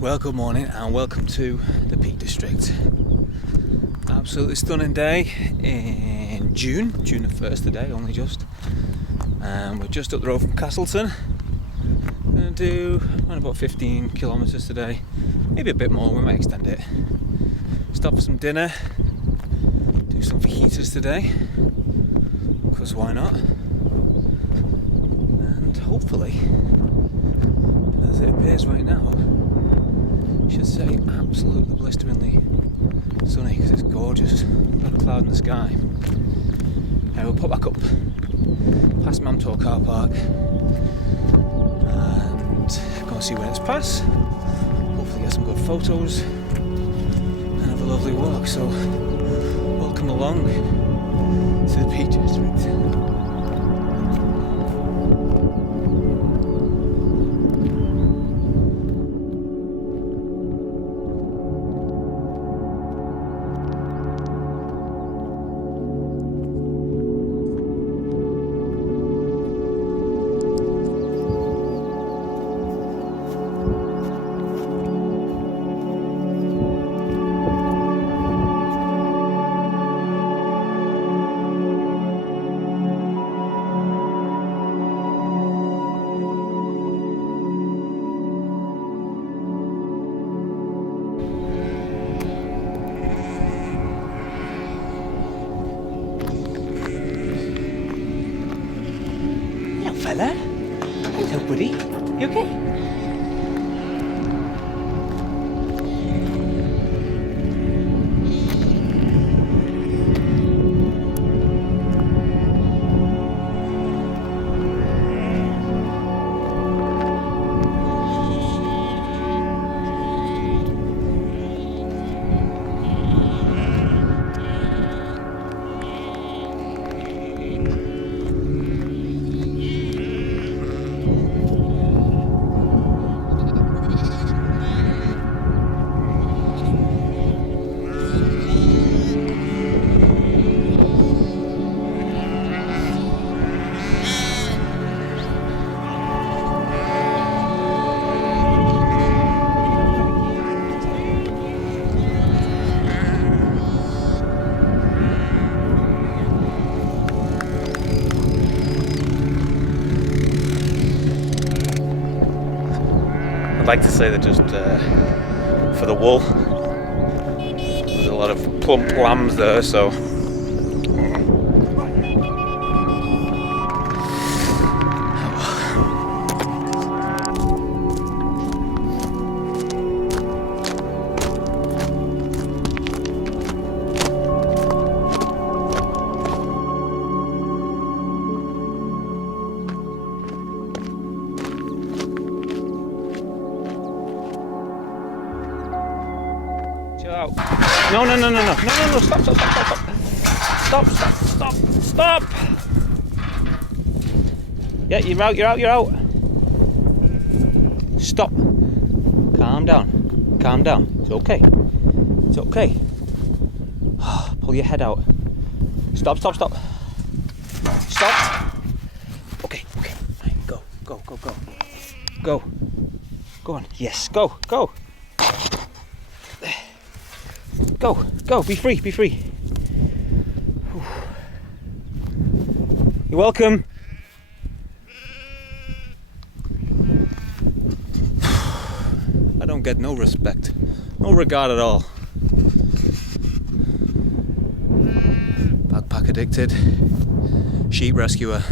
Well, good morning and welcome to the Peak District. Absolutely stunning day in June the 1st today, only just. We're just up the road from Castleton. Going to do around about 15 kilometres today, maybe a bit more, we might extend it. Stop for some dinner, do some fajitas today, because why not? And hopefully, as it appears right now, should say absolutely blisteringly sunny because it's gorgeous. Not a cloud in the sky. We'll pop back up past Mam Tor car park and go and see Winnats Pass. Hopefully get some good photos and have a lovely walk. So welcome along to the Peak District. Fella? Hello, buddy. You okay? I'd like to say that just for the wool, there's a lot of plump lambs there, so out. No, stop. Yeah, you're out. Stop. Calm down. It's okay. Pull your head out. Stop. Okay. Right, go. Go on. Yes, go. Go, be free. You're welcome. I don't get no respect, no regard at all. Backpack addicted, sheep rescuer.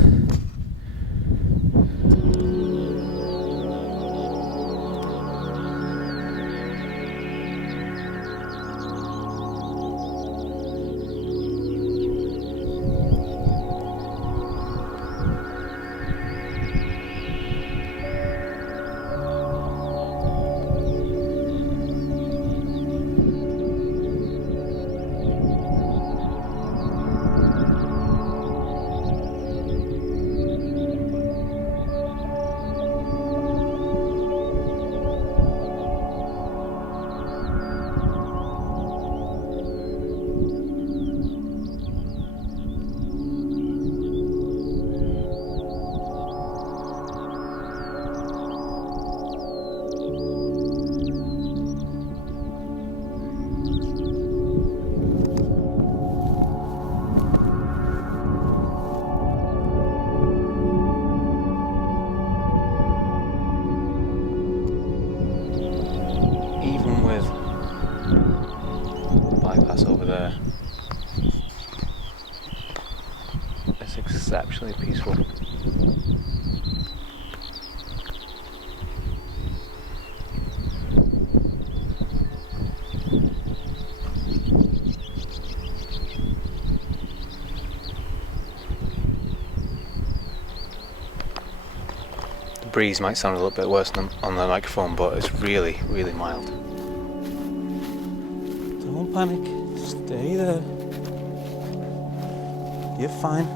grass over there. It's exceptionally peaceful. The breeze might sound a little bit worse than on the microphone, but it's really, really mild. Don't panic, stay there. You're fine.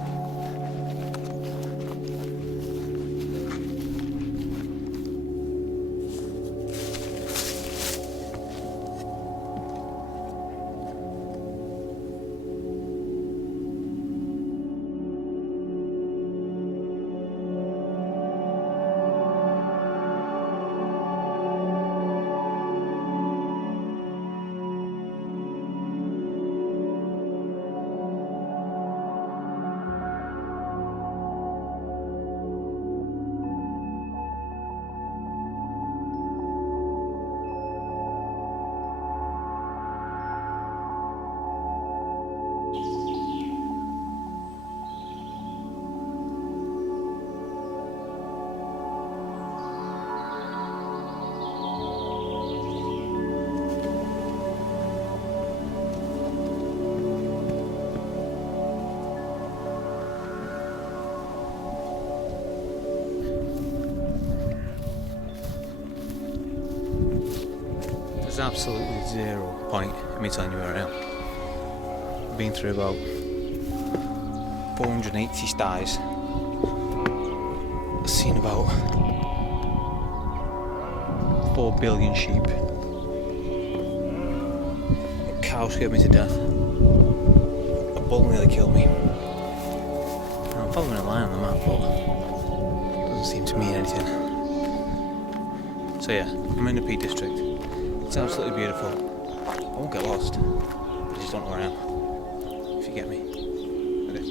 There's absolutely zero point in me telling you where I am. I've been through about 480 styes. I've seen about 4 billion sheep. Cows scared me to death. A bull nearly killed me. I'm following a line on the map, but it doesn't seem to mean anything. So yeah, I'm in the Peak District. It's absolutely beautiful. I won't get lost. I just don't know where I am. If you get me. Okay.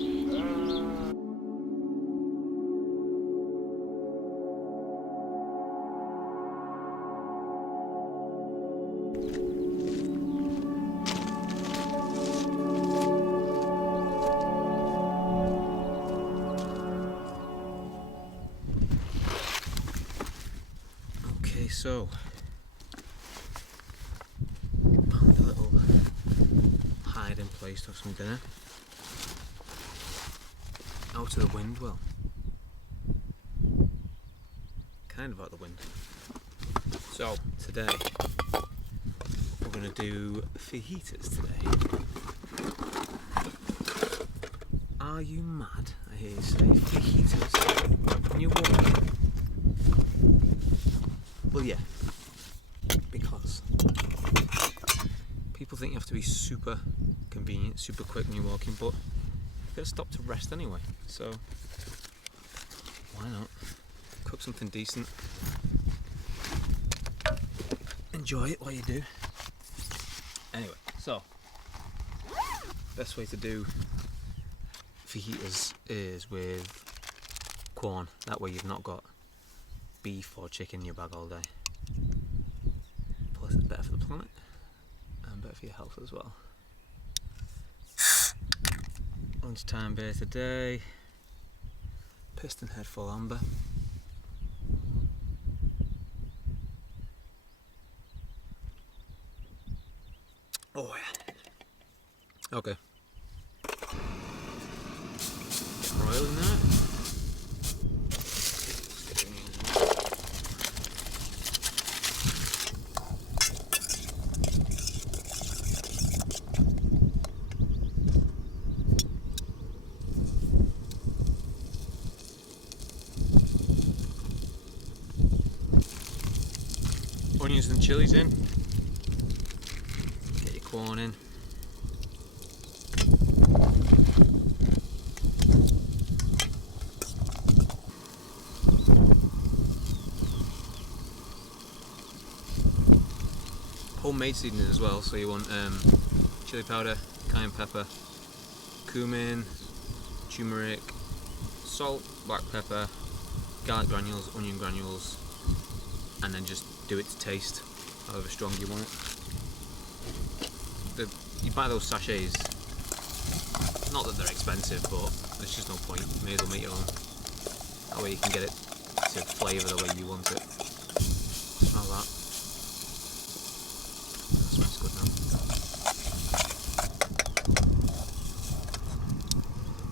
Okay, so found a little hiding place to have some dinner. Out of the wind, well, kind of out of the wind. So today we're going to do fajitas today. Are you mad? I hear you say fajitas when you're walking. Well, yeah, because people think you have to be super convenient, super quick when you're walking, but you've got to stop to rest anyway, so why not cook something decent, enjoy it while you do. Anyway, so best way to do fajitas is with Quorn. That way you've not got beef or chicken in your bag all day. Plus it's better for the planet and better for your health as well. Lunchtime beer today. Piston head full amber. Oh yeah. Okay. Get more oil in there. Onions and chilies in. Get your corn in. Homemade seasoning as well, so you want chili powder, cayenne pepper, cumin, turmeric, salt, black pepper, garlic granules, onion granules, and then just do it to taste, however strong you want it. The you buy those sachets. Not that they're expensive, but there's just no point. You may as well make your own. That way you can get it to flavour the way you want it. Smell that. That smells good now.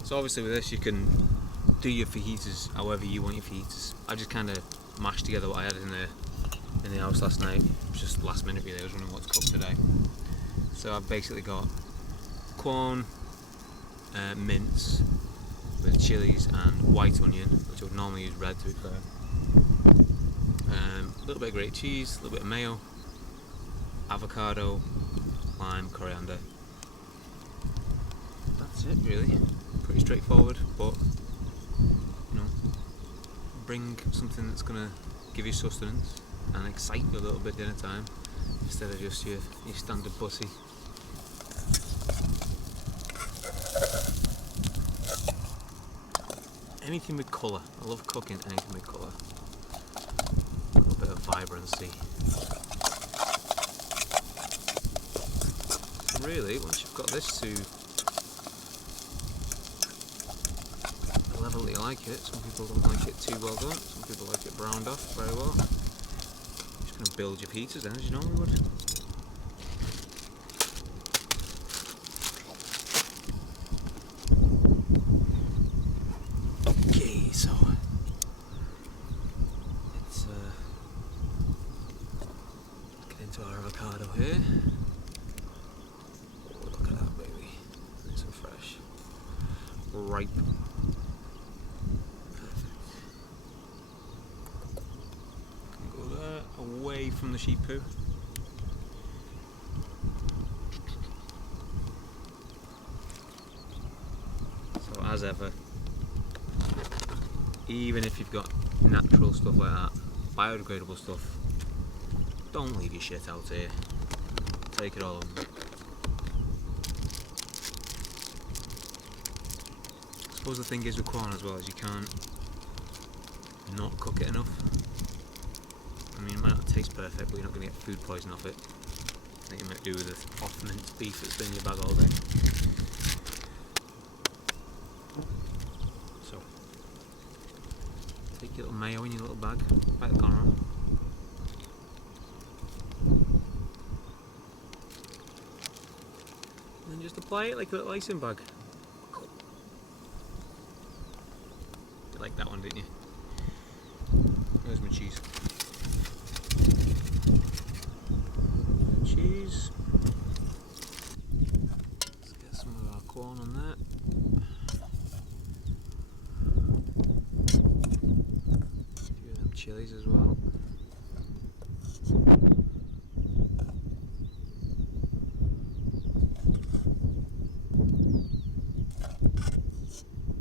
So obviously with this you can do your fajitas however you want your fajitas. I just kind of mashed together what I had in the house last night. It was just last minute really. I was wondering what to cook today. So I've basically got Quorn, mince with chilies and white onion, which I would normally use red to be fair. A little bit of grated cheese, a little bit of mayo, avocado, lime, coriander. That's it really. Pretty straightforward, but you know, bring something that's gonna give you sustenance and excite you a little bit dinner time instead of just your standard bussy. Anything with colour. I love cooking anything with colour. A little bit of vibrancy. So really, once you've got this to the level that you like it, some people don't like it too well done, some people like it browned off very well. You're just going to build your pizzas then as you normally would. So let's get into our avocado here. Oh, look at that baby, nice and fresh, ripe. Perfect. Can go there, away from the sheep poo. So as ever, even if you've got natural stuff like that, biodegradable stuff, don't leave your shit out here. Take it all home. I suppose the thing is with Quorn as well is you can't not cook it enough. I mean, it might not taste perfect, but you're not going to get food poison off it. I think you might do with the off-minced beef that's been in your bag all day. So, take your little mayo in your little bag, bite the corner off. And then just apply it like a little icing bag. You like that one, didn't you? There's my cheese. Cheese. Let's get some of our Quorn on that. Chilies as well.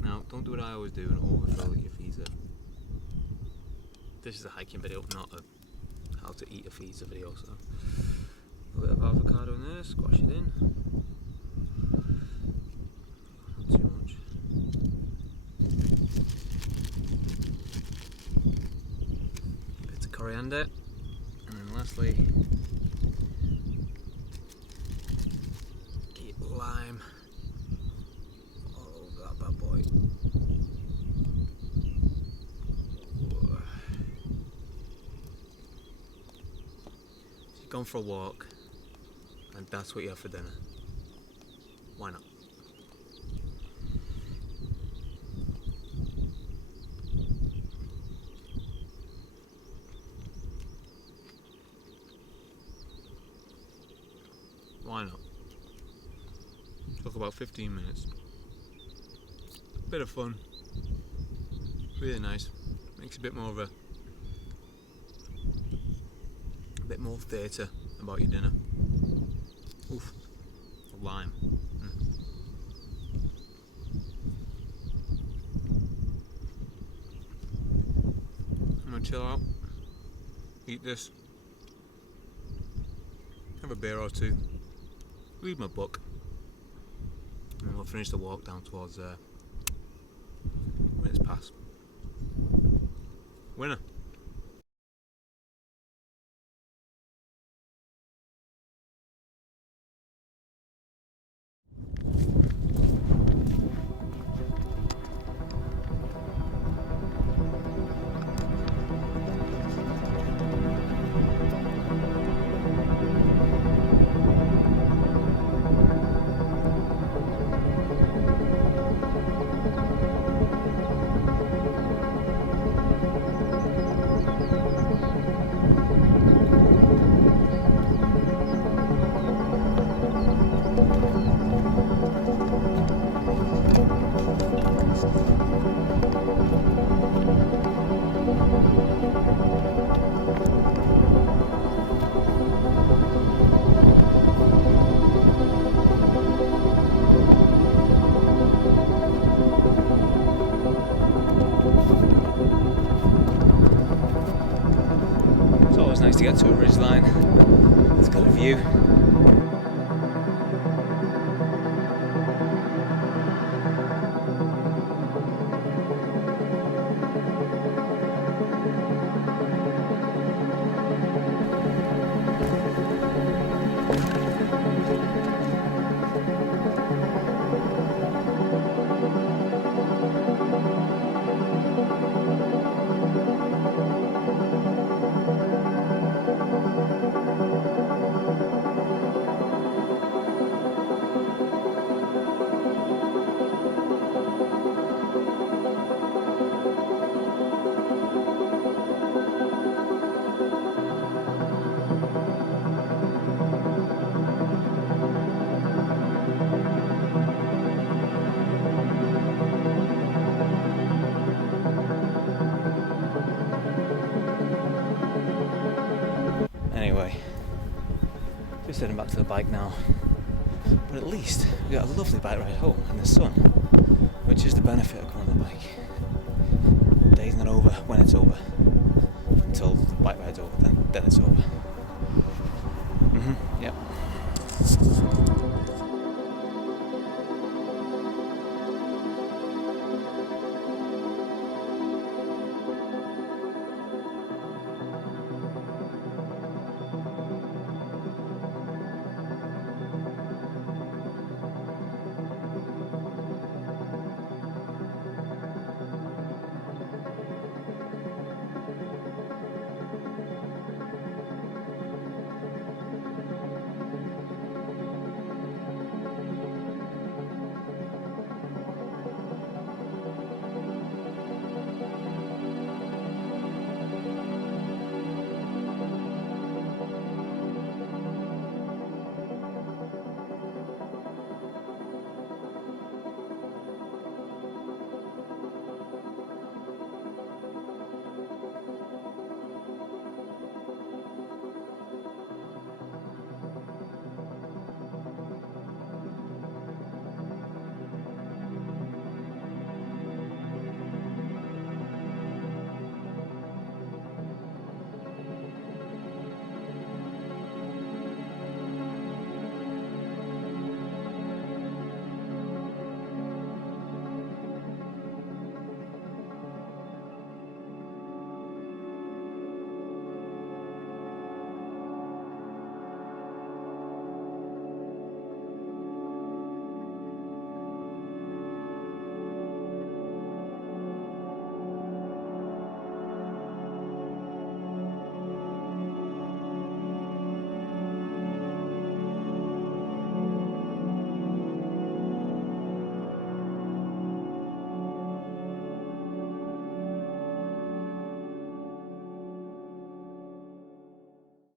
Now, don't do what I always do and overfill your pizza. This is a hiking video, not a how to eat a pizza video, so a bit of avocado in there, squash it in. Not too much. Coriander, and then lastly get lime all over that bad boy. So you've gone for a walk and that's what you have for dinner. Why not? Why not? Took about 15 minutes. Bit of fun. Really nice. Makes a bit more of a bit more theatre about your dinner. Oof. Lime. I'm gonna chill out. Eat this. Have a beer or two. Read my book, and then we'll finish the walk down towards Winnats Pass. Winner. to get to a ridgeline. It's got a view. Anyway, just heading back to the bike now. But at least we got a lovely bike ride home in the sun, which is the benefit of going on the bike. The day's not over when it's over. Until the bike ride's over, then it's over. Yep.